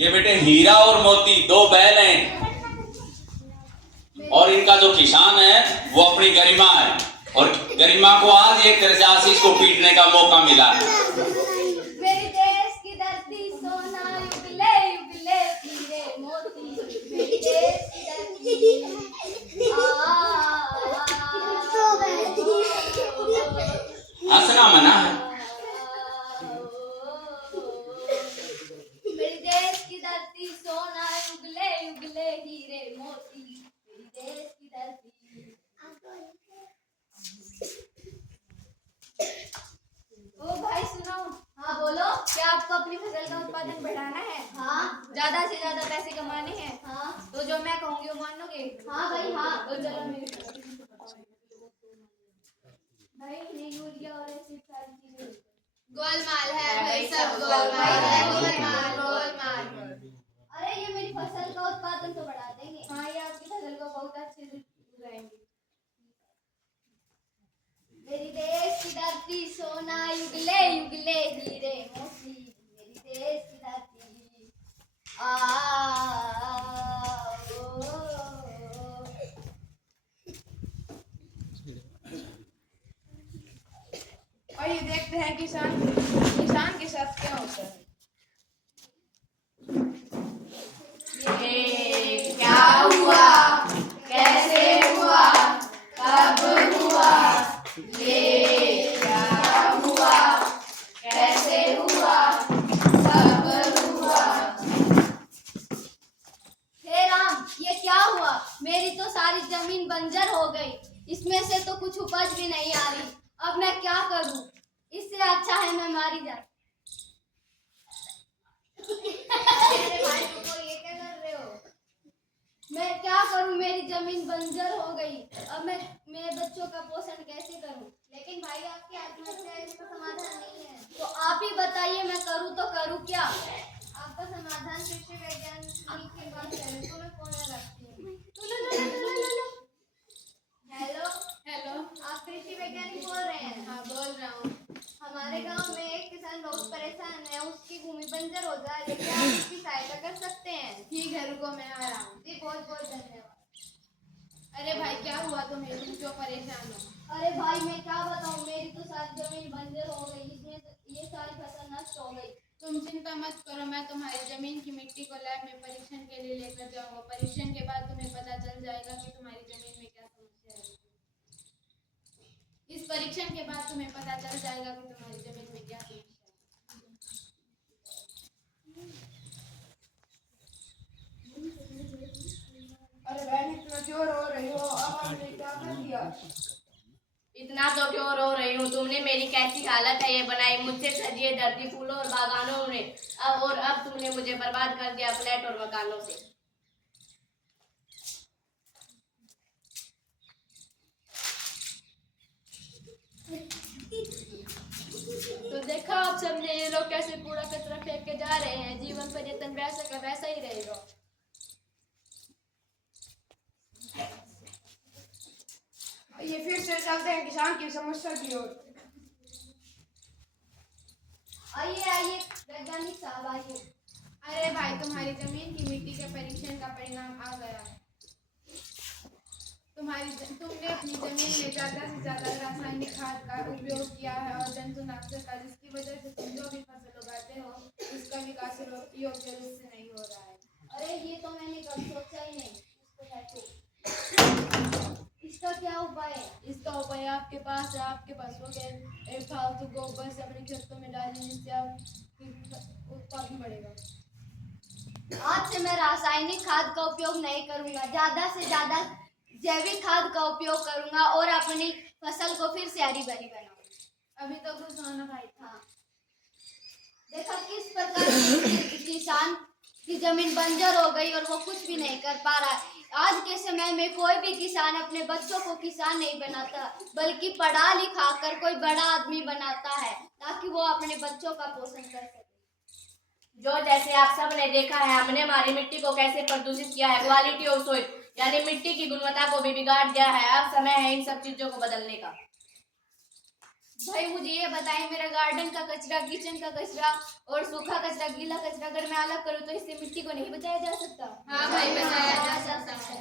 ये बेटे हीरा और मोती दो बैल हैं और इनका जो किसान है वो अपनी गरिमा है और गरिमा को आज एक तरह से आशीष को पीटने का मौका मिला है। मेरे देश की धरती सोना युगले युगले हीरे मोती, मेरे देश की धरती हंसना मना है। मेरे देश की धरती सोना युगले युगले हीरे मोती, मेरे देश की धरती। ओ भाई सुनो। हाँ बोलो। क्या आपको अपनी फसल का उत्पादन बढ़ाना है? हाँ। ज्यादा से ज्यादा पैसे कमाने हैं? हाँ। तो जो मैं कहूँगी वो मानोगे? हाँ भाई हाँ। तो चलो मेरे भाई इन्हें यूरिया और ऐसी सारी चीजें गोलमाल है भाई, सब गोलमाल है, गोलमाल गोलमाल। अरे ये मेरी फसल का उत्पादन तो बढ़ा देंगे। हाँ ये आपकी फसल को बहुत अच्छे से उगाएंगे। मेरी देश की धरती सोना युगले युगले हीरे मोती, मेरी देश की धरती और ये देखते हैं किसान के साथ क्या होता है। ये क्या हुआ, कैसे हुआ, कब हुआ, ये क्या हुआ, कैसे हुआ, कब हुआ। हे राम, ये क्या हुआ? मेरी तो सारी जमीन बंजर हो गई, इसमें से तो कुछ उपज भी नहीं आ रही। अब मैं क्या करूं? इससे अच्छा है मैं मारी जाऊं। अरे भाई तुम ये क्या कर रहे हो? मैं क्या करूं, मेरी जमीन बंजर हो गई। अब मैं मेरे बच्चों का पोषण कैसे करूं? लेकिन भाई आपकी आत्महत्या है, इसका समाधान नहीं है। तो आप ही बताइए मैं करूं तो करूं क्या? आपका समाधान कृषि वैज्ञानिक के पास है, तो मैं फोन रखती हूँ। हेलो हेलो, आप कृषि वैज्ञानिक बोल रहे हैं? हाँ बोल रहा हूँ। हमारे गांव में एक किसान बहुत परेशान है, उसकी भूमि बंजर हो जा रही है, क्या आप उसकी सहायता कर सकते हैं? ठीक है, रुको मैं आ रहा हूँ। जी बहुत बहुत धन्यवाद। अरे भाई क्या हुआ तुम्हें, तुम क्यों परेशान हो? अरे भाई मैं क्या बताऊं, मेरी तो सारी जमीन बंजर हो गई, इसमें ये सारी फसल नष्ट हो गई। तुम चिंता मत करो, मैं तुम्हारी जमीन की मिट्टी को लैब में परीक्षण के लिए लेकर जाऊंगा। परीक्षण के बाद तुम्हें पता चल जाएगा कि तुम्हारी जमीन में क्या समस्या है। इस परीक्षण के बाद तुम्हें पता चल जाएगा कि तुम्हारी जमीन में क्या समस्या है। अरे बहन इतना क्यों रो रही हो? अब हमने क्या कर दिया? इतना तो क्यों रो रही हूँ? तुमने मेरी कैसी हालत है ये बनाई, मुझसे सजिए धरती फूलों और बागानों ने। अब तुमने मुझे बर्बाद कर दिया फ्लैट और मकानों से। तो देखा आप सबने, ये लोग कैसे कूड़ा कचरा फेंक के जा रहे हैं। जीवन पर्यटन वैसा का वैसा ही रहेगा। ये फिर से चलते हैं किसान की समस्या की ओर। आइए आइए वैज्ञानिक साहब आइए। अरे भाई तुम्हारी जमीन की मिट्टी के परीक्षण का परिणाम आ गया है। तुमने अपनी जमीन में ज्यादा से ज्यादा रासायनिक खाद का उपयोग किया है और जंतुनाशक का, जिसकी वजह से तुम जो भी फसल उगाते हो उसका विकास योग्य रूप से नहीं हो रहा है। अरे ये तो मैंने कभी सोचा ही नहीं। इसका क्या उपाय है? इसका उपाय आपके पास है। आपके पास हो गए एक फालतू गोबर से अपने खेतों में डालें, जिससे आपकी उत्पादन बढ़ेगा। आज से मैं रासायनिक खाद का उपयोग नहीं करूंगा, ज्यादा से ज्यादा जैविक खाद का उपयोग करूंगा और अपनी फसल को फिर से हरी भरी बनाऊंगा। अभी तो खुश होना भाई। हाँ देखा किस प्रकार किसान की जमीन बंजर हो गई और वो कुछ भी नहीं कर पा रहा है। आज के समय में कोई भी किसान अपने बच्चों को किसान नहीं बनाता, बल्कि पढ़ा लिखा कर कोई बड़ा आदमी बनाता है, ताकि वो अपने बच्चों का पोषण कर सके। जो जैसे आप सब ने देखा है, हमने हमारी मिट्टी को कैसे प्रदूषित किया है। क्वालिटी ऑफ सोइल यानी मिट्टी की गुणवत्ता को भी बिगाड़ दिया है। अब समय है इन सब चीजों को बदलने का। भाई मुझे ये बताएं, मेरा गार्डन का कचरा, किचन का कचरा और सूखा कचरा, गीला कचरा अगर मैं अलग करूँ तो इससे मिट्टी को नहीं बचाया जा सकता? हाँ भाई, बचाया जा सकता है।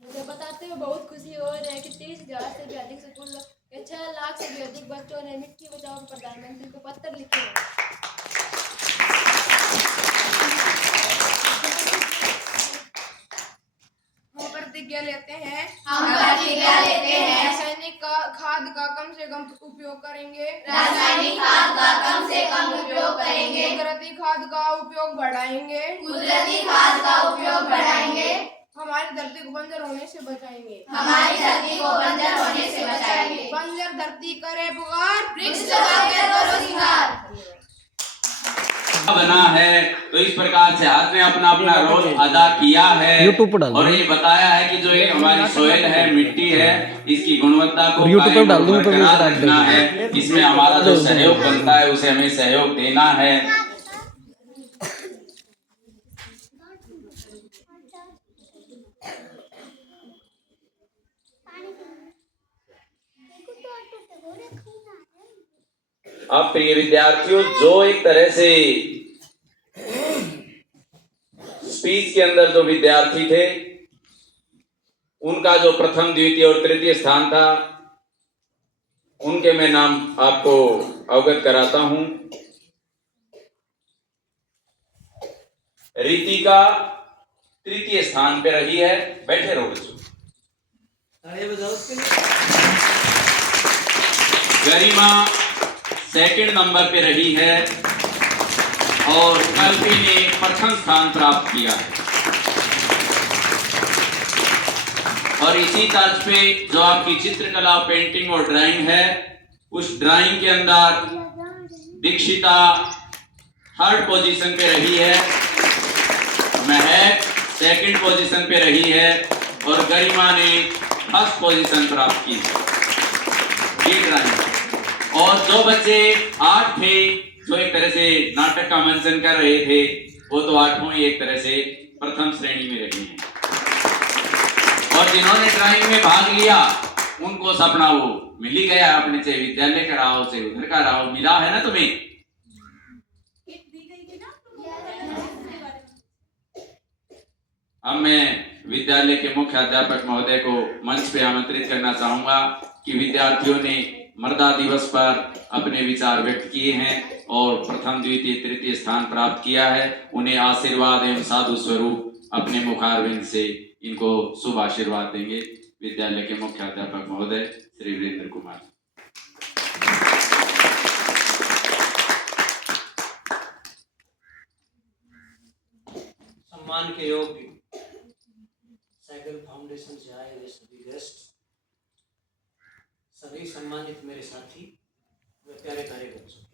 मुझे बताते हुए बहुत खुशी हो रही है कि 30,000 से भी अधिक स्कूलों के 6 लाख से भी अधिक बच्चों ने मिट्टी बचाओ प्रधानमंत्री को पत्र लिखे हैं। हम प्रतिज्ञा लेते हैं रासायनिक खाद का कम से कम उपयोग करेंगे। कुदरती खाद का उपयोग बढ़ाएंगे। हमारी धरती को बंजर होने से बचाएंगे। बंजर धरती करे पुकार, वृक्ष लगाकर करो सिंगार। बना है तो इस प्रकार से आपने अपना अपना रोल अदा किया है YouTube पर डाल दो। और ये बताया है कि जो ये हमारी सोयल है, मिट्टी है, इसकी गुणवत्ता को और YouTube पर डाल दूं तो भी बरकरार डाल रखना है। इसमें हमारा जो सहयोग बनता है उसे हमें सहयोग देना है। अब प्रिय विद्यार्थियों, जो एक तरह से स्पीच के अंदर जो विद्यार्थी थे उनका जो प्रथम, द्वितीय और तृतीय स्थान था, उनके मैं नाम आपको अवगत कराता हूं। रितिका तृतीय स्थान पे रही है। बैठे रहो बच्चों। गरिमा सेकंड नंबर पे रही है और कल्पी ने प्रथम स्थान प्राप्त किया है। और इसी तर्ज पे जो आपकी चित्रकला, पेंटिंग और ड्राइंग है, उस ड्राइंग के अंदर दीक्षिता थर्ड पोजीशन पे रही है, महक सेकंड पोजीशन पे रही है और गरिमा ने फर्स्ट पोजीशन प्राप्त की ये ड्राइंग। और जो बच्चे 8 थे जो एक तरह से नाटक का मंचन कर रहे थे, वो तो 8वां ही एक तरह से प्रथम श्रेणी में रही हैं। और जिन्होंने ड्राइंग में भाग लिया उनको सपना वो मिल ही गया। अपने से विद्यालय का रहा हो, से उधर का रहा हो, मिला है ना तुम्हें। अब मैं विद्यालय के मुख्य अध्यापक महोदय को मंच पे आमंत्रित करना चाहूंगा कि विद्यार्थियों ने मर्दा दिवस पर अपने विचार व्यक्त किए हैं और प्रथम, द्वितीय, तृतीय स्थान प्राप्त किया है। उन्हें आशीर्वाद एवं साधु स्वरूप अपने मुखारविंद से इनको शुभ आशीर्वाद देंगे विद्यालय के मुख्य अध्यापक महोदय श्री वीरेंद्र कुमार। सम्मान के योग्य साइकिल फाउंडेशन से आए हुए सभी गेस्ट, सभी सम्मानित मेरे साथी व प्यारे कार्यकर्ता,